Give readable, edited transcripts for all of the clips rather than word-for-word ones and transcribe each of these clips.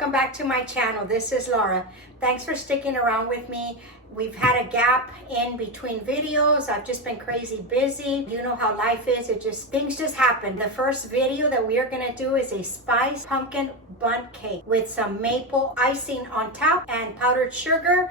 welcome back to my channel. This is Laura. Thanks for sticking around with me. We've had a gap in between videos. I've just been crazy busy. You know how life is. Things just happen. The first video that we are gonna do is a spiced pumpkin bundt cake with some maple icing on top and powdered sugar.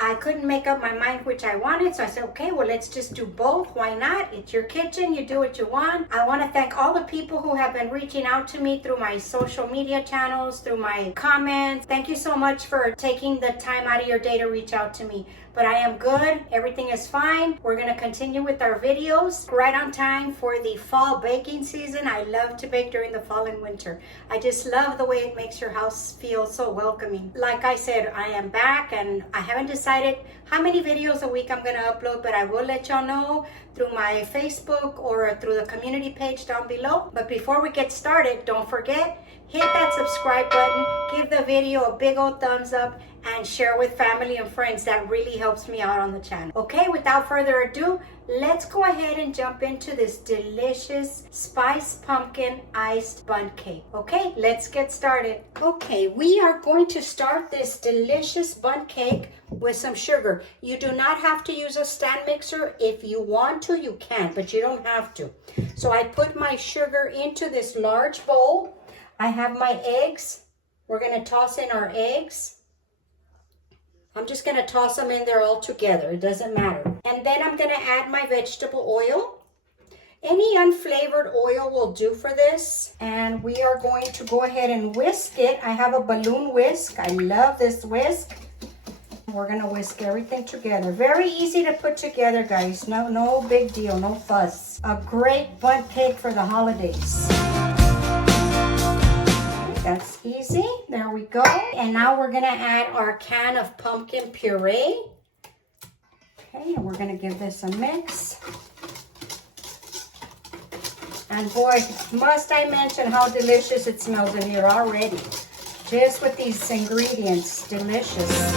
I couldn't make up my mind which I wanted, so I said, okay, well, let's just do both. Why not? It's your kitchen. You do what you want. I want to thank all the people who have been reaching out to me through my social media channels, through my comments. Thank you so much for taking the time out of your day to reach out to me. But I am good. Everything is fine. We're going to continue with our videos right on time for the fall baking season. I love to bake during the fall and winter. I just love the way it makes your house feel so welcoming. Like I said, I am back and I haven't decided how many videos a week I'm going to upload, but I will let y'all know through my Facebook or through the community page down below. But before we get started, don't forget, hit that subscribe button, give the video a big old thumbs up, and share with family and friends. That really helps me out on the channel. Okay, without further ado, let's go ahead and jump into this delicious spiced pumpkin iced bundt cake. Okay, let's get started. Okay, we are going to start this delicious bundt cake with some sugar. You do not have to use a stand mixer. If you want to, you can, but you don't have to. So I put my sugar into this large bowl. I have my eggs. We're going to toss in our eggs. I'm just going to toss them in there all together. It doesn't matter. And then I'm going to add my vegetable oil. Any unflavored oil will do for this. And we are going to go ahead and whisk it. I have a balloon whisk. I love this whisk. We're going to whisk everything together. Very easy to put together, guys. No big deal. No fuss. A great bundt cake for the holidays. That's easy. There we go. And now we're going to add our can of pumpkin puree. Okay, and we're going to give this a mix. And boy, must I mention how delicious it smells in here already. Just with these ingredients, delicious.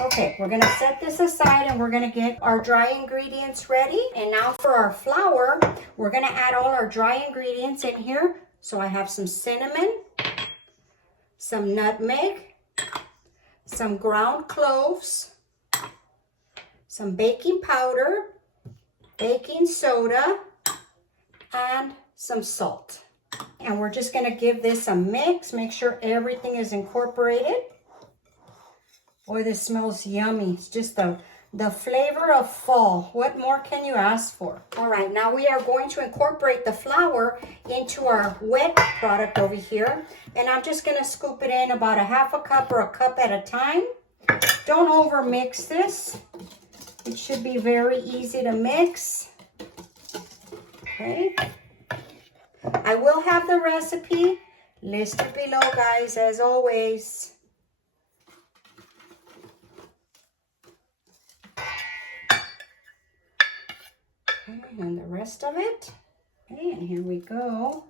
Okay, we're going to set this aside and we're going to get our dry ingredients ready. And now for our flour, we're going to add all our dry ingredients in here. So I have some cinnamon, some nutmeg, some ground cloves, some baking powder, baking soda, and some salt. And we're just going to give this a mix. Make sure everything is incorporated. Boy, this smells yummy. It's just the flavor of fall. What more can you ask for? All right, now we are going to incorporate the flour into our wet product over here. And I'm just going to scoop it in about a half a cup or a cup at a time. Don't over mix this. It should be very easy to mix. Okay. I will have the recipe listed below, guys, as always. And the rest of it. Okay, and here we go.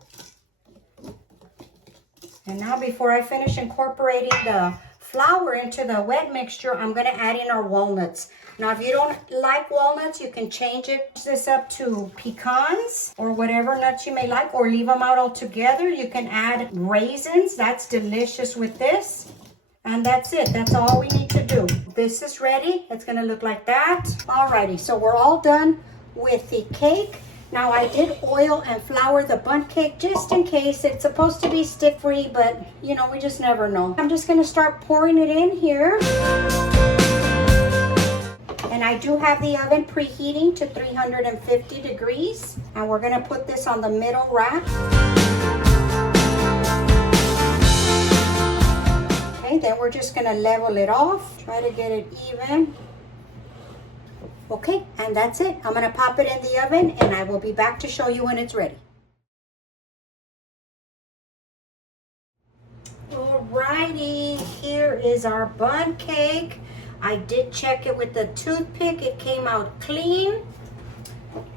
And now before I finish incorporating the flour into the wet mixture, I'm going to add in our walnuts. Now, if you don't like walnuts, you can change this up to pecans or whatever nuts you may like, or leave them out altogether. You can add raisins. That's delicious with this. And that's it. That's all we need to do. This is ready. It's going to look like that. Alrighty, so we're all done with the cake. Now I did oil and flour the bundt cake just in case. It's supposed to be stick free, but you know, we just never know. I'm just going to start pouring it in here. And I do have the oven preheating to 350 degrees. And we're going to put this on the middle rack. Okay, then we're just going to level it off. Try to get it even. Okay, and that's it. I'm going to pop it in the oven and I will be back to show you when it's ready. Alrighty, here is our bundt cake. I did check it with the toothpick. It came out clean.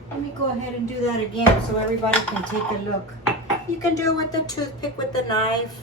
Let me go ahead and do that again so everybody can take a look. You can do it with the toothpick, with the knife.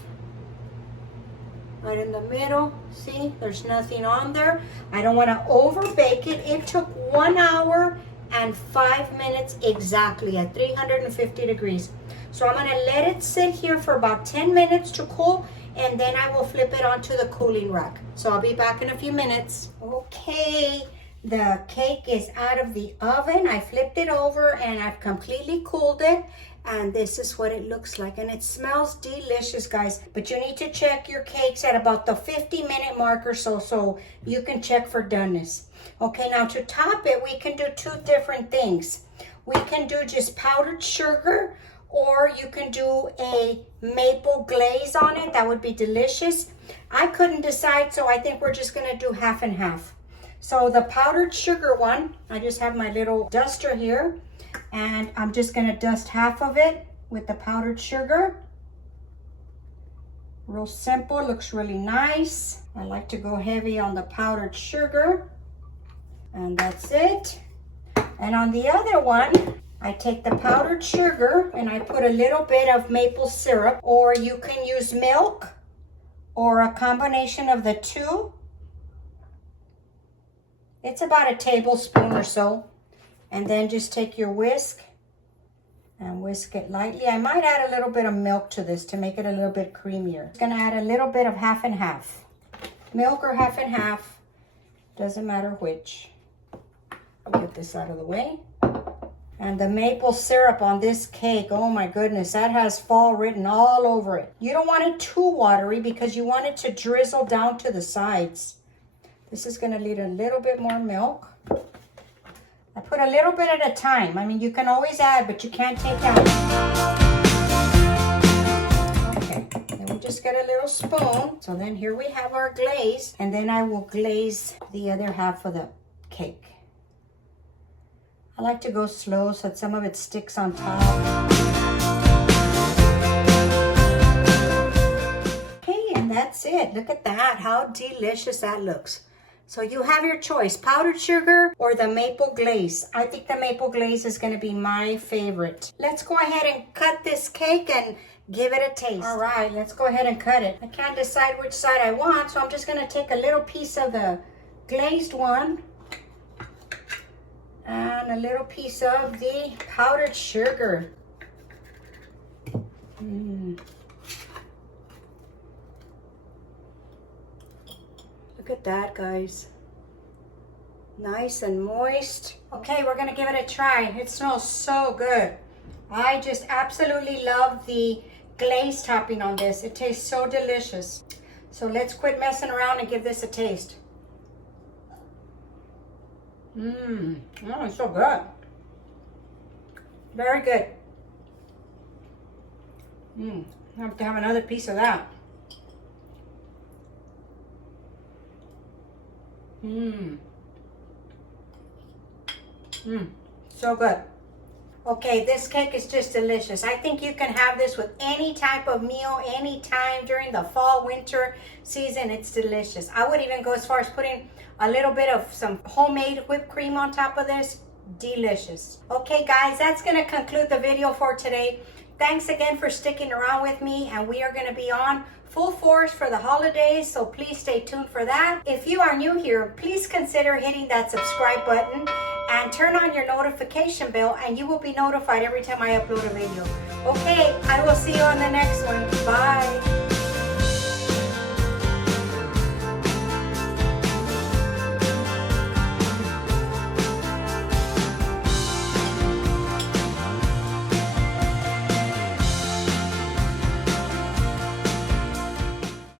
Right in the middle. See, there's nothing on there. I don't want to over bake it. It took 1 hour and 5 minutes exactly at 350 degrees. So I'm gonna let it sit here for about 10 minutes to cool, and then I will flip it onto the cooling rack. So I'll be back in a few minutes. Okay, the cake is out of the oven. I flipped it over and I've completely cooled it. And this is what it looks like. And it smells delicious, guys. But you need to check your cakes at about the 50-minute mark or so you can check for doneness. Okay, now to top it, we can do two different things. We can do just powdered sugar, or you can do a maple glaze on it. That would be delicious. I couldn't decide, so I think we're just gonna do half and half. So the powdered sugar one, I just have my little duster here, and I'm just gonna dust half of it with the powdered sugar. Real simple, looks really nice. I like to go heavy on the powdered sugar, and that's it. And on the other one, I take the powdered sugar and I put a little bit of maple syrup, or you can use milk or a combination of the two. It's about a tablespoon or so. And then just take your whisk and whisk it lightly. I might add a little bit of milk to this to make it a little bit creamier. I'm gonna add a little bit of half and half. Milk or half and half, doesn't matter which. I'll get this out of the way. And the maple syrup on this cake, oh my goodness, that has fall written all over it. You don't want it too watery because you want it to drizzle down to the sides. This is gonna need a little bit more milk. I put a little bit at a time. I mean, you can always add, but you can't take out. Okay, then we just get a little spoon. So then here we have our glaze, and then I will glaze the other half of the cake. I like to go slow so that some of it sticks on top. Okay, and that's it. Look at that, how delicious that looks. So you have your choice, powdered sugar or the maple glaze. I think the maple glaze is gonna be my favorite. Let's go ahead and cut this cake and give it a taste. All right, let's go ahead and cut it. I can't decide which side I want, so I'm just gonna take a little piece of the glazed one and a little piece of the powdered sugar. Look at that, guys. Nice and moist. Okay, we're gonna give it a try. It smells so good. I just absolutely love the glaze topping on this. It tastes so delicious. So let's quit messing around and give this a taste. Oh, it's so good. Very good. I have to have another piece of that. So good. Okay, this cake is just delicious. I think you can have this with any type of meal, anytime during the fall, winter season. It's delicious. I would even go as far as putting a little bit of some homemade whipped cream on top of this. Delicious. Okay, guys, that's going to conclude the video for today. Thanks again for sticking around with me, and we are going to be on full force for the holidays, so please stay tuned for that. If you are new here, please consider hitting that subscribe button and turn on your notification bell, and you will be notified every time I upload a video. Okay, I will see you on the next one. Bye.